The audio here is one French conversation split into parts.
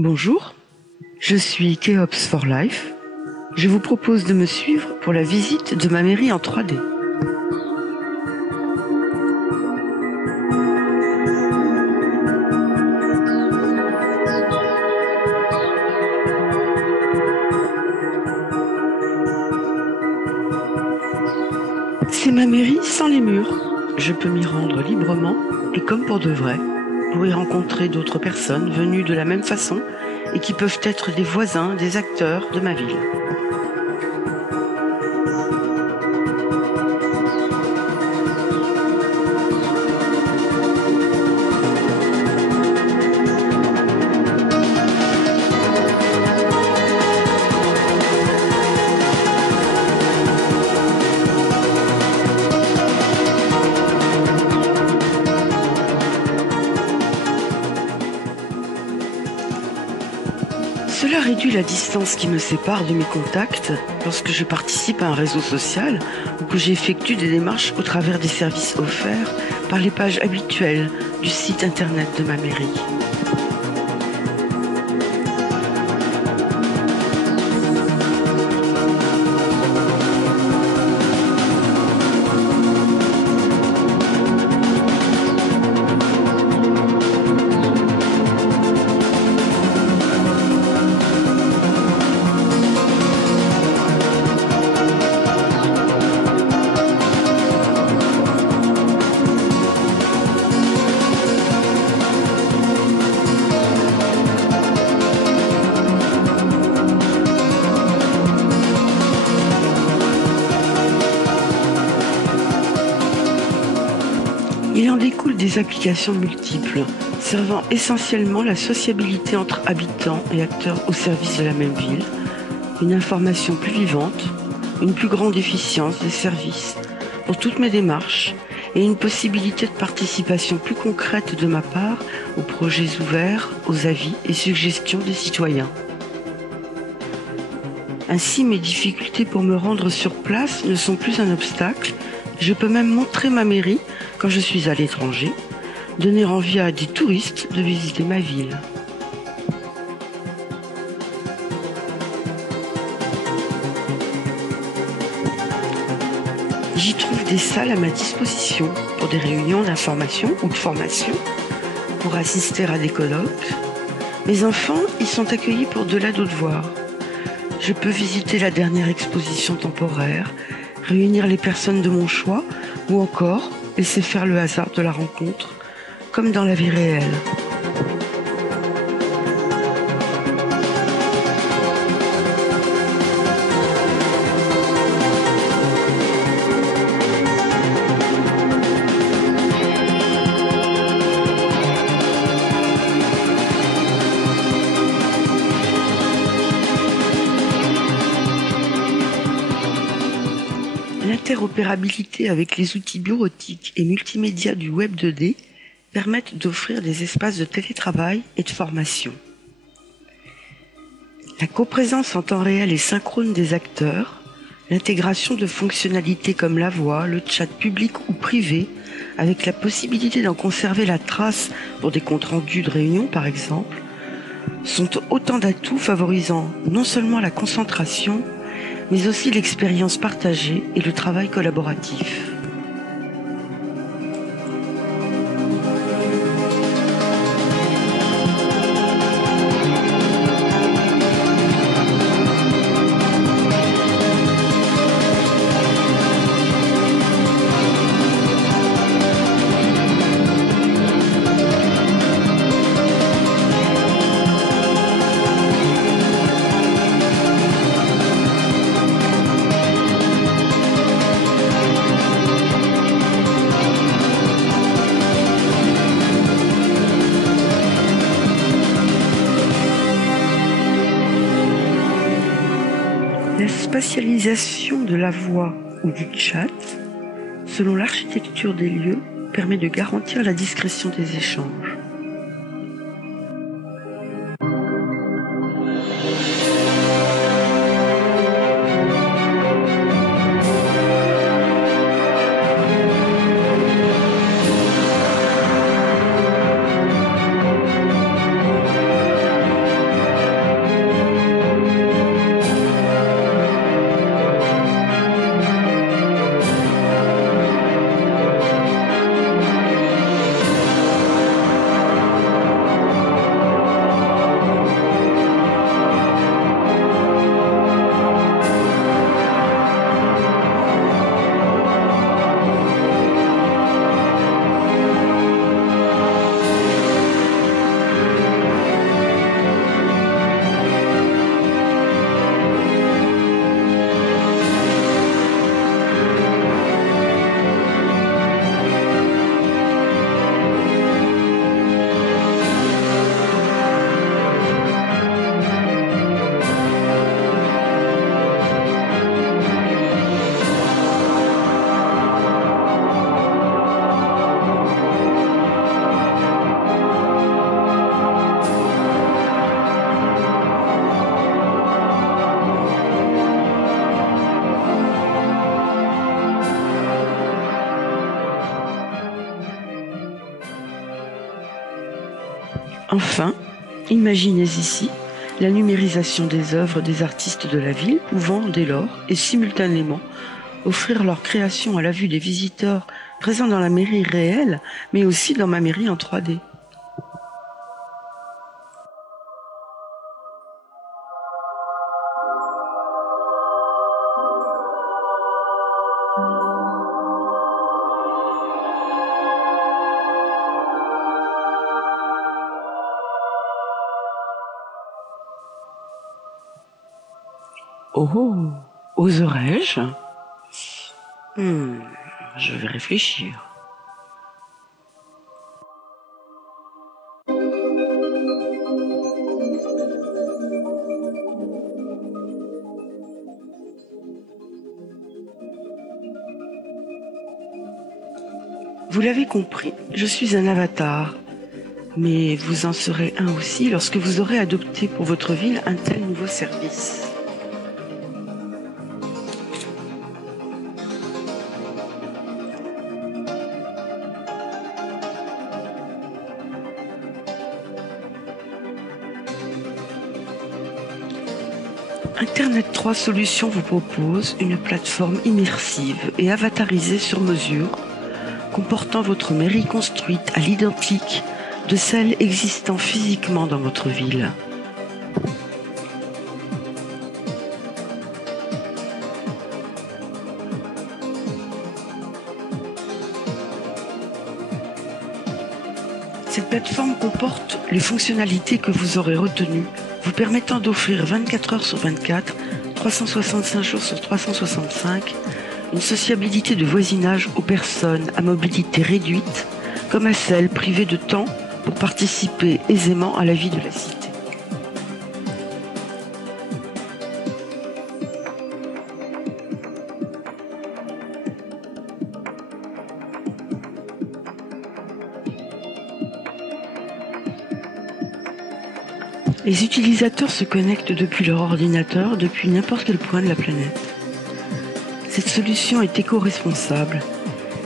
Bonjour, je suis Keops for Life. Je vous propose de me suivre pour la visite de ma mairie en 3D. C'est ma mairie sans les murs. Je peux m'y rendre librement et comme pour de vrai, pour y rencontrer d'autres personnes venues de la même façon et qui peuvent être des voisins, des acteurs de ma ville. Cela réduit la distance qui me sépare de mes contacts lorsque je participe à un réseau social ou que j'effectue des démarches au travers des services offerts par les pages habituelles du site internet de ma mairie. Il en découle des applications multiples, servant essentiellement la sociabilité entre habitants et acteurs au service de la même ville, une information plus vivante, une plus grande efficience des services pour toutes mes démarches et une possibilité de participation plus concrète de ma part aux projets ouverts, aux avis et suggestions des citoyens. Ainsi, mes difficultés pour me rendre sur place ne sont plus un obstacle. Je peux même montrer ma mairie quand je suis à l'étranger, donner envie à des touristes de visiter ma ville. J'y trouve des salles à ma disposition pour des réunions d'information ou de formation, pour assister à des colloques. Mes enfants y sont accueillis pour delà de devoirs. Je peux visiter la dernière exposition temporaire, réunir les personnes de mon choix ou encore laisser faire le hasard de la rencontre, comme dans la vie réelle. L'interopérabilité avec les outils bureautiques et multimédia du Web 2D permettent d'offrir des espaces de télétravail et de formation. La coprésence en temps réel et synchrone des acteurs, l'intégration de fonctionnalités comme la voix, le chat public ou privé, avec la possibilité d'en conserver la trace pour des comptes rendus de réunion par exemple, sont autant d'atouts favorisant non seulement la concentration, mais aussi l'expérience partagée et le travail collaboratif. La spatialisation de la voix ou du chat, selon l'architecture des lieux, permet de garantir la discrétion des échanges. Enfin, imaginez ici la numérisation des œuvres des artistes de la ville pouvant, dès lors, et simultanément, offrir leur création à la vue des visiteurs présents dans la mairie réelle, mais aussi dans ma mairie en 3D. Oh, oserais-je? Je vais réfléchir. Vous l'avez compris, je suis un avatar. Mais vous en serez un aussi lorsque vous aurez adopté pour votre ville un tel nouveau service. Internet 3 Solutions vous propose une plateforme immersive et avatarisée sur mesure, comportant votre mairie construite à l'identique de celle existant physiquement dans votre ville. Cette plateforme comporte les fonctionnalités que vous aurez retenues, vous permettant d'offrir 24 heures sur 24, 365 jours sur 365, une sociabilité de voisinage aux personnes à mobilité réduite, comme à celles privées de temps pour participer aisément à la vie de la cité. Les utilisateurs se connectent depuis leur ordinateur, depuis n'importe quel point de la planète. Cette solution est éco-responsable.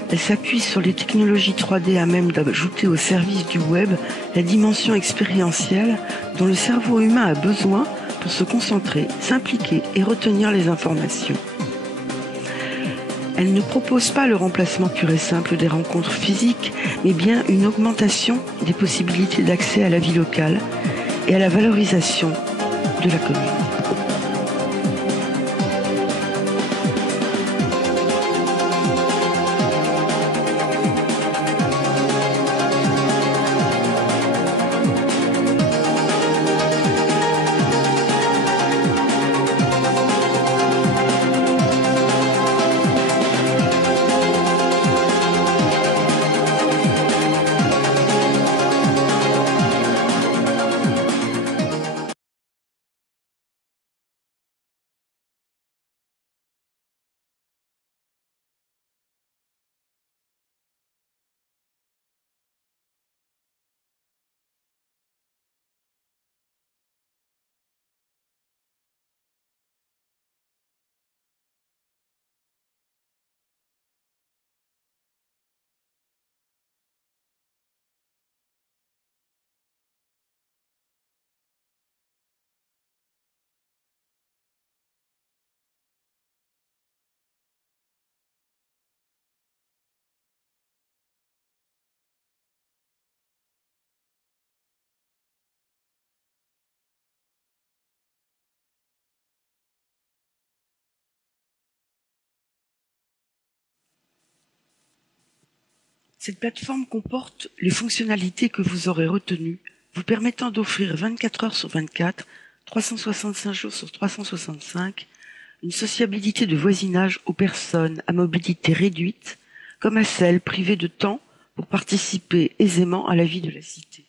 Elle s'appuie sur les technologies 3D à même d'ajouter au service du web la dimension expérientielle dont le cerveau humain a besoin pour se concentrer, s'impliquer et retenir les informations. Elle ne propose pas le remplacement pur et simple des rencontres physiques, mais bien une augmentation des possibilités d'accès à la vie locale et à la valorisation de la commune. Cette plateforme comporte les fonctionnalités que vous aurez retenues, vous permettant d'offrir 24 heures sur 24, 365 jours sur 365, une sociabilité de voisinage aux personnes à mobilité réduite, comme à celles privées de temps pour participer aisément à la vie de la cité.